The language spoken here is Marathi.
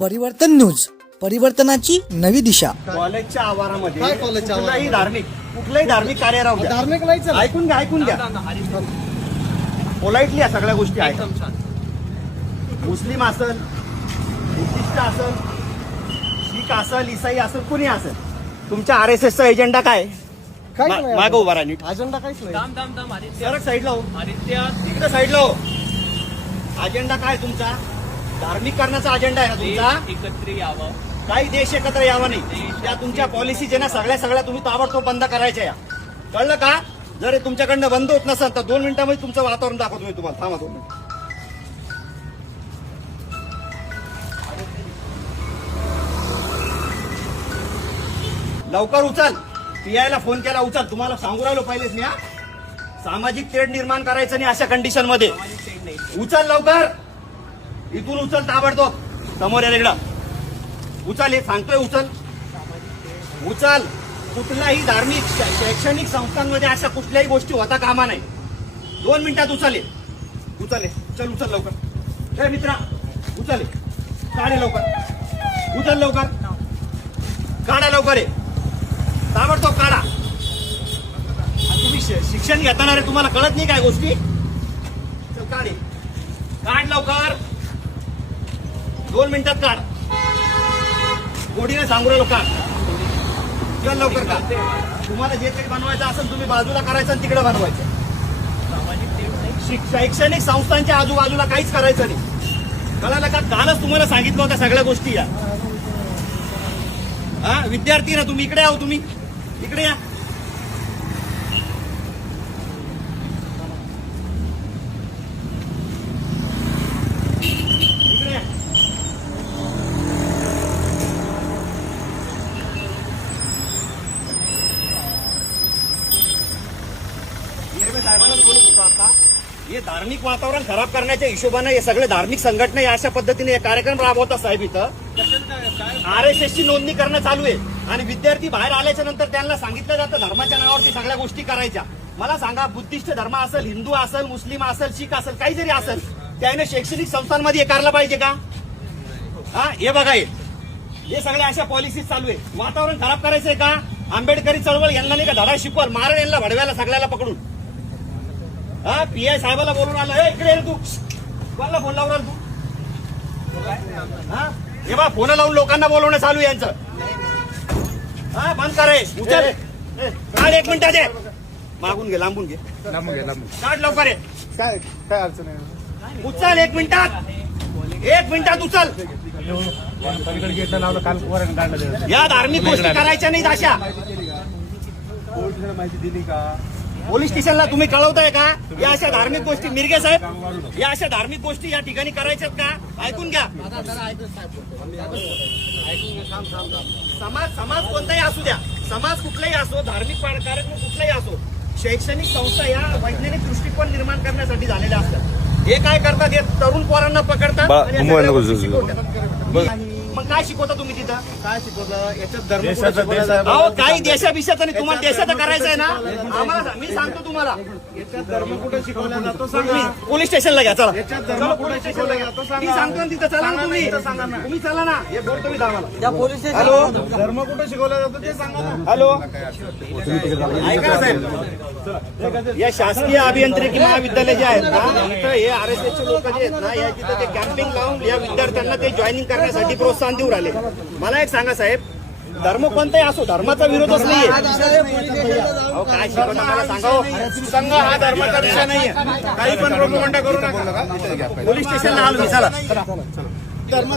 परिवर्तन न्यूज परिवर्तनाची नवी दिशा. कॉलेजच्या आवारामध्ये काय कॉलेजच्या कुठलाही धार्मिक कुठलाही धार्मिक कार्य राहू द्या. धार्मिक नाही चला. ऐकून घ्या ऐकून घ्या. पोलाइटली या सगळ्या गोष्टी आहेत. मुस्लिम असल बुद्धिस्ट असल शीख असल इसाई असल कुणी असल. तुमच्या आर एस एसचा एजेंडा काय? काहीच मा- नाही. मागं उभा राहा नीट. अजेंडा काहीच नाही. सरक साईडला हो. आदित्य तिकडे साईडला हो. अजेंडा काय तुमचा? धार्मिक करण्याचा अजेंडा आहे ना तुमचा? एकत्र यावं. काही देश एकत्र यावा नाही. त्या तुमच्या पॉलिसी जे ना सगळ्या सगळ्या तुम्ही ताबडतोब बंद करायच्या या. कळलं का? जर हे तुमच्याकडनं बंद होत नसेल तर दोन मिनिटांमध्ये तुमचं वातावरण दाखवतो मी तुम्हाला. थांबा दोन मिनिटं. लवकर उचल. पीआयला फोन केला उचल. तुम्हाला सांगू राहिलो पहिलेच मी हा. सामाजिक तेढ निर्माण करायचं नाही अशा कंडिशनमध्ये. उचल लवकर. इथून उचल ताबडतोब. समोर या इकडं उचल हे सांगतोय उचल. उचल. कुठल्याही धार्मिक शै- शैक्षणिक संस्थांमध्ये अशा कुठल्याही गोष्टी होता कामा नाही. दोन मिनिटात उचल हे. उचल चल उचल लवकर. हे मित्रा उचल काढे लवकर. उचल लवकर. काढा लवकर हे. ताबडतोब काढा. तुम्ही शिक्षण घेताना रे तुम्हाला कळत नाही काय गोष्टी? चल काढे काढ लवकर. दोन मिनिटात काढ. गोडीने सांगू राहिलो काढ. लवकर काढ. तुम्हाला जे काही बनवायचं असेल तुम्ही बाजूला करायचं आणि तिकडे बनवायचं. शैक्षणिक संस्थांच्या आजूबाजूला काहीच करायचं नाही. कळालं का? कालच तुम्हाला सांगितलं होतं सगळ्या गोष्टी या. हा विद्यार्थी ना तुम्ही इकडे आहो तुम्ही. इकडे या. साहेबांना बोलत होतो आता. हे धार्मिक वातावरण खराब करण्याच्या हिशोबाने हे सगळे धार्मिक संघटना या अशा पद्धतीने हे कार्यक्रम राबवतात साहेब इथं. आर एस ची नोंदणी करणं चालू आहे. आणि विद्यार्थी बाहेर आल्याच्यानंतर त्यांना सांगितलं जातं धर्माच्या नावावरती सगळ्या गोष्टी करायच्या. मला सांगा बुद्धिस्ट धर्म असेल हिंदू असेल मुस्लिम असेल शीख असेल काही जरी असेल त्याने शैक्षणिक संस्थांमध्ये हे करायला पाहिजे का? हा हे बघा हे. सगळ्या अशा पॉलिसीज चालू आहे. वातावरण खराब करायचंय का? आंबेडकरी चळवळ यांना नाही का धडा शिकवल? मारण यांना भडव्याला सगळ्याला पकडून. हा पी आय साहेबाला बोलून आलं. "ए, इकडे तू. कोणाला फोन लावून तू? हा? हे बा फोन लावून लोकांना बोलवणं चालू यांचं. हा बंद करे उचल. काढ एक मिनिटात दे मागून घे लांबून घे. काढ लवकर काय काय अडचण आहे? उचल एक मिनिटात. एक मिनिटात उचल. लावलं काल काढलं. या धार्मिक गोष्टी करायच्या नाहीत अशा. माहिती दिली का? पोलीस स्टेशनला तुम्ही कळवताय का? या अशा धार्मिक गोष्टी मिरगे साहेब या अशा धार्मिक गोष्टी या ठिकाणी करायच्यात का? ऐकून घ्या. समाज समाज कोणताही असू द्या. समाज कुठलाही असो धार्मिक कार्यक्रम कुठलाही असो शैक्षणिक संस्था या वैज्ञानिक दृष्टिकोन निर्माण करण्यासाठी झालेल्या असतात. हे काय करतात? हे तरुण पोरांना पकडतात मग काय शिकवता तुम्ही तिथं? काय शिकवलं याच्यात धर्म कुठं देशाचं- शिकवला देशाचं- जातो? अहो काही देशाभिषेचं नाही तुम्हाला देशाचं करायचं आहे ना? आम्हाला मी सांगतो तुम्हाला. याच्यात धर्म कुठं शिकवला जातो सांगा. पोलीस स्टेशनला घ्या चला. याच्यात धर्म कुठं शिकवला जातो. सांगा. मी सांगतो ना तिथं चला ना तुम्ही. इथं सांगा ना. तुम्ही चला ना. हे बोलतो मी दामाला हॅलो? धर्म कुठं शिकवला जातो ते सांगा ना. हॅलो? ऐका ना साहेब. या शासकीय अभियांत्रिकी महाविद्यालय जे आहेत ना इथं हे आर एस एसचे लोक जे आहेत ना या तिथं ते कॅम्पिंग लावून या विद्यार्थ्यांना ते जॉईनिंग करण्यासाठी प्रोत्साहन देऊ आले मला एक सांगा साहेब धर्म कोणताही असो धर्माचा विरोधच नाहीये. अहो काय शिकवता मला सांगा हो. संघ हा धर्माचा विषय नाहीये. काही पण प्रोपगंडा करू नका. पोलीस स्टेशनला आलो मी. चला.